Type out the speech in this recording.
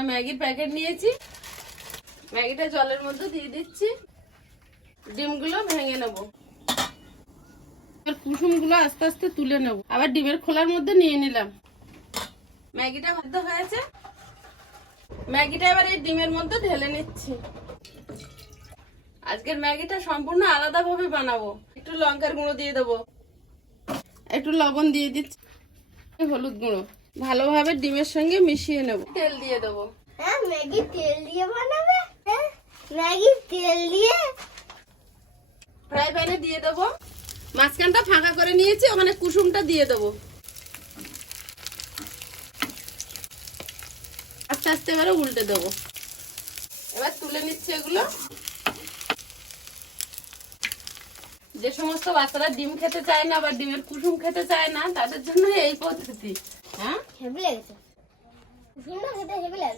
একটা ম্যাগির প্যাকেট নিয়েছি, ম্যাগিটা জলের মধ্যে দিয়ে দিচ্ছি। ডিমগুলো ভেঙে নেব, কুসুমগুলো আস্তে আস্তে তুলে নেব। আবার ডিমের খোলার মধ্যে নিয়ে নিলাম। ম্যাগিটা ভাজা হয়েছে, ম্যাগিটা এবার এই ডিমের মধ্যে ঢেলে নিচ্ছি। আজকের ম্যাগিটা সম্পূর্ণ আলাদা ভাবে বানাবো। একটু লঙ্কার গুঁড়ো দিয়ে দেবো, একটু লবণ দিয়ে দিচ্ছি, হলুদ গুঁড়ো। ভালোভাবে ডিমের সঙ্গে মিশিয়ে নেব। তেল দিয়ে দেবো। হ্যাঁ, ম্যাগি তেল দিয়ে বানাবে? হ্যাঁ, ম্যাগি তেল দিয়ে ফ্রাই প্যানে দিয়ে দেবো। মাঝখানটা ফাঁকা করে নিয়েছি, ওখানে কুসুমটা দিয়ে দেবো। আস্তে আস্তে এবারে উল্টে দেবো। এবার তুলে নিচ্ছে এগুলো। যে সমস্ত বাচ্চারা ডিম খেতে চায় না বা ডিমের কুসুম খেতে চায় না, তাদের জন্য এই পদ্ধতি। হ্যাঁ, হেভি লেগেছে। কুসুমটা খেতে হেভি লাগে।